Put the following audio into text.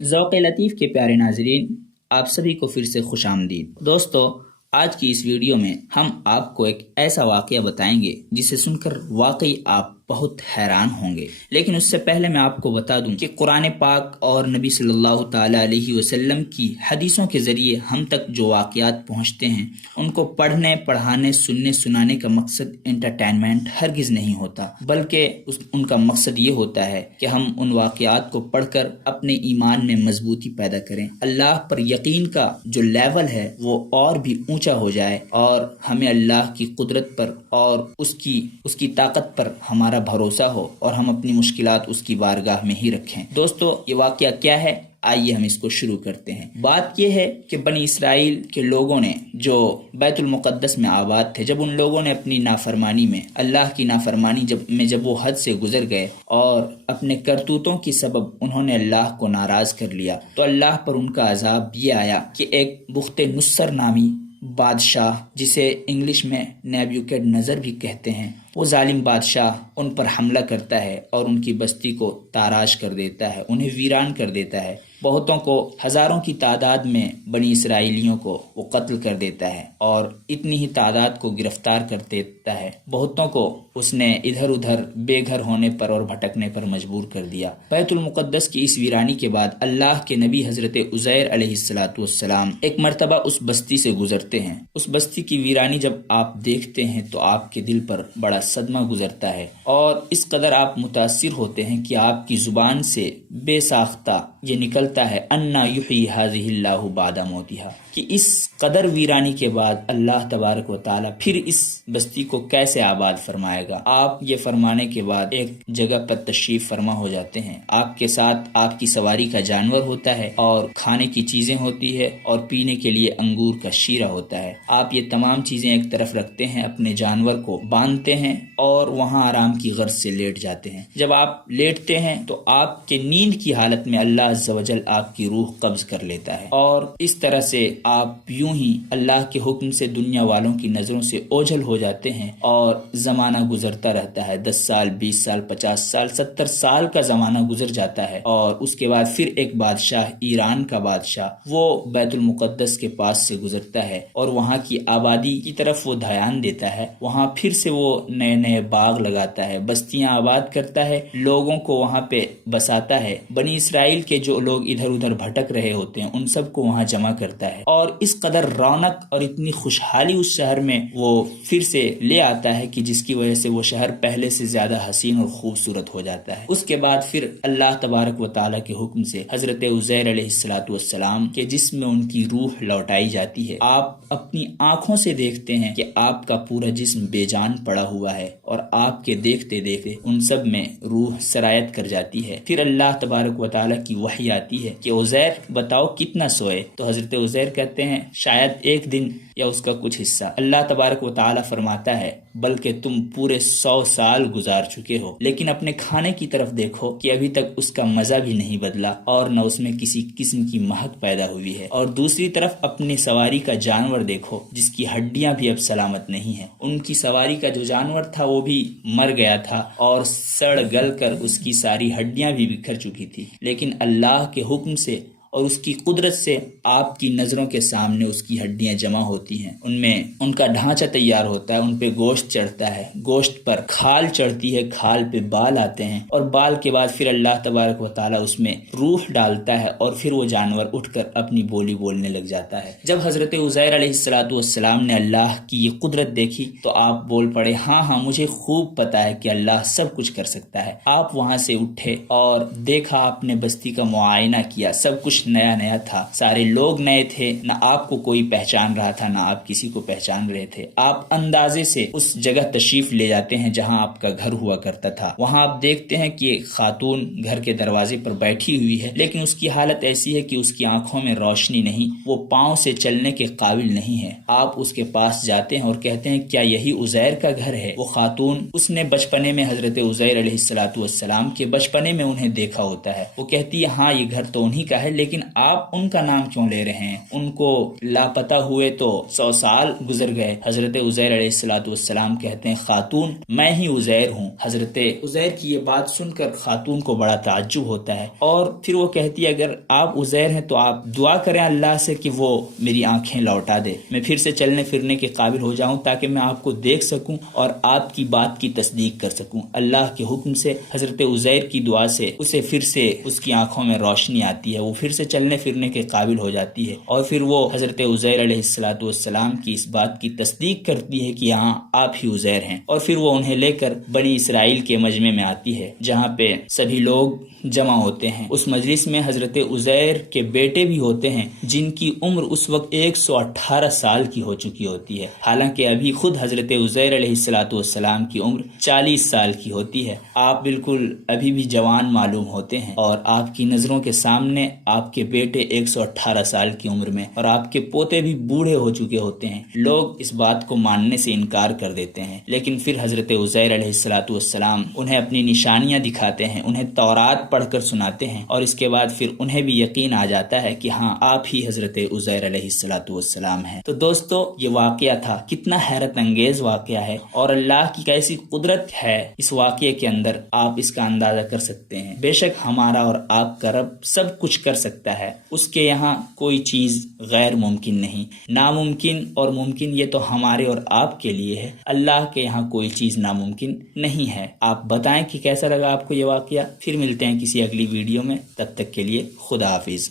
ذوق لطیف کے پیارے ناظرین، آپ سبھی کو پھر سے خوش آمدید۔ دوستو، آج کی اس ویڈیو میں ہم آپ کو ایک ایسا واقعہ بتائیں گے جسے سن کر واقعی آپ بہت حیران ہوں گے، لیکن اس سے پہلے میں آپ کو بتا دوں کہ قرآن پاک اور نبی صلی اللہ تعالی علیہ وسلم کی حدیثوں کے ذریعے ہم تک جو واقعات پہنچتے ہیں ان کو پڑھنے، پڑھانے، سننے، سنانے کا مقصد انٹرٹینمنٹ ہرگز نہیں ہوتا، بلکہ ان کا مقصد یہ ہوتا ہے کہ ہم ان واقعات کو پڑھ کر اپنے ایمان میں مضبوطی پیدا کریں، اللہ پر یقین کا جو لیول ہے وہ اور بھی اونچا ہو جائے، اور ہمیں اللہ کی قدرت پر اور اس کی طاقت پر ہمارا بھروسہ ہو، اور ہم اپنی مشکلات اس کی بارگاہ میں ہی رکھیں۔ دوستو، یہ واقعہ کیا ہے؟ آئیے ہم اس کو شروع کرتے ہیں۔ بات یہ ہے کہ بنی اسرائیل کے لوگوں نے جو بیت المقدس میں آباد تھے، جب ان لوگوں نے اپنی نافرمانی میں، اللہ کی نافرمانی جب وہ حد سے گزر گئے اور اپنے کرتوتوں کی سبب انہوں نے اللہ کو ناراض کر لیا، تو اللہ پر ان کا عذاب یہ آیا کہ ایک بخت نصر نامی بادشاہ، جسے انگلش میں نیبوکڈ نظر بھی کہتے ہیں، وہ ظالم بادشاہ ان پر حملہ کرتا ہے اور ان کی بستی کو تاراج کر دیتا ہے، انہیں ویران کر دیتا ہے، بہتوں کو، ہزاروں کی تعداد میں بنی اسرائیلیوں کو وہ قتل کر دیتا ہے، اور اتنی ہی تعداد کو گرفتار کر دیتا ہے، بہتوں کو اس نے ادھر ادھر بے گھر ہونے پر اور بھٹکنے پر مجبور کر دیا۔ بیت المقدس کی اس ویرانی کے بعد اللہ کے نبی حضرت عزیر علیہ السلام ایک مرتبہ اس بستی سے گزرتے ہیں۔ اس بستی کی ویرانی جب آپ دیکھتے ہیں تو آپ کے دل پر بڑا صدمہ گزرتا ہے، اور اس قدر آپ متاثر ہوتے ہیں کہ آپ کی زبان سے بے ساختہ یہ نکلتا ہے انا یحیی ھذہ اللہ بعد موتہا، کہ اس قدر ویرانی کے بعد اللہ تبارک و تعالی پھر اس بستی کو کیسے آباد فرمائے گا۔ آپ یہ فرمانے کے بعد ایک جگہ پر تشریف فرما ہو جاتے ہیں، آپ کے ساتھ آپ کی سواری کا جانور ہوتا ہے، اور کھانے کی چیزیں ہوتی ہے، اور پینے کے لیے انگور کا شیرہ ہوتا ہے۔ آپ یہ تمام چیزیں ایک طرف رکھتے ہیں، اپنے جانور کو باندھتے ہیں اور وہاں آرام کی غرض سے لیٹ جاتے ہیں۔ جب آپ لیٹتے ہیں تو آپ کے نیند کی حالت میں اللہ عز و جل آپ کی روح قبض کر لیتا ہے، اور اس طرح سے آپ یوں ہی اللہ کے حکم سے دنیا والوں کی نظروں سے اوجھل ہو جاتے ہیں، اور زمانہ گزرتا رہتا ہے، 10 سال، 20 سال، 50 سال، 70 سال کا زمانہ گزر جاتا ہے، اور اس کے بعد پھر ایک بادشاہ، ایران کا بادشاہ، وہ بیت المقدس کے پاس سے گزرتا ہے اور وہاں کی آبادی کی طرف وہ دھیان دیتا ہے، وہاں پھر سے وہ نئے نئے باغ لگاتا ہے، بستیاں آباد کرتا ہے، لوگوں کو وہاں پہ بساتا ہے، بنی اسرائیل کے جو لوگ ادھر ادھر بھٹک رہے ہوتے ہیں ان سب کو وہاں جمع کرتا ہے، اور اس قدر رونق اور اتنی خوشحالی اس شہر میں وہ پھر سے لے آتا ہے کہ جس کی وجہ سے وہ شہر پہلے سے زیادہ حسین اور خوبصورت ہو جاتا ہے۔ اس کے بعد پھر اللہ تبارک و تعالیٰ کے حکم سے حضرت عزیر علیہ السلام کے جسم میں ان کی روح لوٹائی جاتی ہے۔ آپ اپنی آنکھوں سے دیکھتے ہیں کہ آپ کا پورا جسم بے جان پڑا ہوا ہے، اور آپ کے دیکھتے دیکھتے ان سب میں روح سرایت کر جاتی ہے۔ پھر اللہ تبارک و تعالیٰ کی وحی آتی ہے کہ عزیر بتاؤ کتنا سوئے؟ تو حضرت عزیر کہتے ہیں شاید ایک دن یا اس کا کچھ حصہ۔ اللہ تبارک و تعالیٰ فرماتا ہے بلکہ تم پورے 100 سال گزار چکے ہو، لیکن اپنے کھانے کی طرف دیکھو کہ ابھی تک اس کا مزہ بھی نہیں بدلا، اور نہ اس میں کسی قسم کی مہک پیدا ہوئی ہے، اور دوسری طرف اپنی سواری کا جانور دیکھو جس کی ہڈیاں بھی اب سلامت نہیں ہیں، ان کی سواری کا جو جانور تھا وہ بھی مر گیا تھا اور سڑ گل کر اس کی ساری ہڈیاں بھی بکھر چکی تھی، لیکن اللہ کے حکم سے اور اس کی قدرت سے آپ کی نظروں کے سامنے اس کی ہڈیاں جمع ہوتی ہیں، ان میں ان کا ڈھانچہ تیار ہوتا ہے، ان پہ گوشت چڑھتا ہے، گوشت پر کھال چڑھتی ہے، کھال پہ بال آتے ہیں، اور بال کے بعد پھر اللہ تبارک و تعالیٰ اس میں روح ڈالتا ہے، اور پھر وہ جانور اٹھ کر اپنی بولی بولنے لگ جاتا ہے۔ جب حضرت عزیر علیہ السلام نے اللہ کی یہ قدرت دیکھی تو آپ بول پڑے ہاں مجھے خوب پتا ہے کہ اللہ سب کچھ کر سکتا ہے۔ آپ وہاں سے اٹھے اور دیکھا، آپ نے بستی کا معائنہ کیا، سب کچھ نیا تھا، سارے لوگ نئے تھے، نہ آپ کو کوئی پہچان رہا تھا، نہ آپ کسی کو پہچان رہے تھے۔ آپ اندازے سے اس جگہ تشریف لے جاتے ہیں جہاں آپ کا گھر ہوا کرتا تھا، وہاں آپ دیکھتے ہیں کہ ایک خاتون گھر کے دروازے پر بیٹھی ہوئی ہے، لیکن اس کی حالت ایسی ہے کہ اس کی آنکھوں میں روشنی نہیں، وہ پاؤں سے چلنے کے قابل نہیں ہے۔ آپ اس کے پاس جاتے ہیں اور کہتے ہیں کیا یہی عزیر کا گھر ہے؟ وہ خاتون، اس نے بچپنے میں حضرت عزیر علیہ السلام کے بچپنے میں انہیں دیکھا ہوتا ہے، وہ کہتی ہے ہاں یہ گھر تو انہی کا ہے، لیکن لیکن آپ ان کا نام کیوں لے رہے ہیں؟ ان کو لاپتہ ہوئے تو 100 سال گزر گئے۔ حضرت عزیر علیہ السلام کہتے ہیں خاتون میں ہی عزیر ہوں۔ حضرت عزیر کی یہ بات سن کر خاتون کو بڑا تعجب ہوتا ہے، اور پھر وہ کہتی ہے اگر آپ عزیر ہیں تو آپ دعا کریں اللہ سے کہ وہ میری آنکھیں لوٹا دے، میں پھر سے چلنے پھرنے کے قابل ہو جاؤں تاکہ میں آپ کو دیکھ سکوں اور آپ کی بات کی تصدیق کر سکوں۔ اللہ کے حکم سے حضرت عزیر کی دعا سے اسے پھر سے اس کی آنکھوں میں روشنی آتی ہے، وہ پھر سے چلنے پھرنے کے قابل ہو جاتی ہے، اور پھر وہ حضرت عزیر علیہ السلام کی اس بات کی تصدیق کرتی ہے کہ ہاں آپ ہی عزیر ہیں، اور پھر وہ انہیں لے کر بنی اسرائیل کے مجمع میں آتی ہے جہاں پہ سبھی لوگ جمع ہوتے ہیں۔ اس مجلس میں حضرت عزیر کے بیٹے بھی ہوتے ہیں جن کی عمر اس وقت 118 سال کی ہو چکی ہوتی ہے، حالانکہ ابھی خود حضرت عزیر علیہ السلام کی عمر 40 سال کی ہوتی ہے۔ آپ بالکل ابھی بھی جوان معلوم ہوتے ہیں، اور آپ کی نظروں کے سامنے آپ کے بیٹے 118 سال کی عمر میں اور آپ کے پوتے بھی بوڑھے ہو چکے ہوتے ہیں۔ لوگ اس بات کو ماننے سے انکار کر دیتے ہیں، لیکن پھر حضرت عزیر علیہ السلام انہیں اپنی نشانیاں دکھاتے ہیں، انہیں تورات پڑھ کر سناتے ہیں، اور اس کے بعد پھر انہیں بھی یقین آ جاتا ہے کہ ہاں آپ ہی حضرت عزیر علیہ السلام ہیں۔ تو دوستو یہ واقعہ تھا، کتنا حیرت انگیز واقعہ ہے، اور اللہ کی کیسی قدرت ہے اس واقعے کے اندر، آپ اس کا اندازہ کر سکتے ہیں۔ بے شک ہمارا اور آپ کا رب سب کچھ کر سکتا ہے، اس کے یہاں کوئی چیز غیر ممکن نہیں۔ ناممکن اور ممکن یہ تو ہمارے اور آپ کے لیے ہے، اللہ کے یہاں کوئی چیز ناممکن نہیں ہے۔ آپ بتائیں کہ کیسا لگا آپ کو یہ واقعہ۔ پھر ملتے ہیں کسی اگلی ویڈیو میں، تب تک کے لیے خدا حافظ۔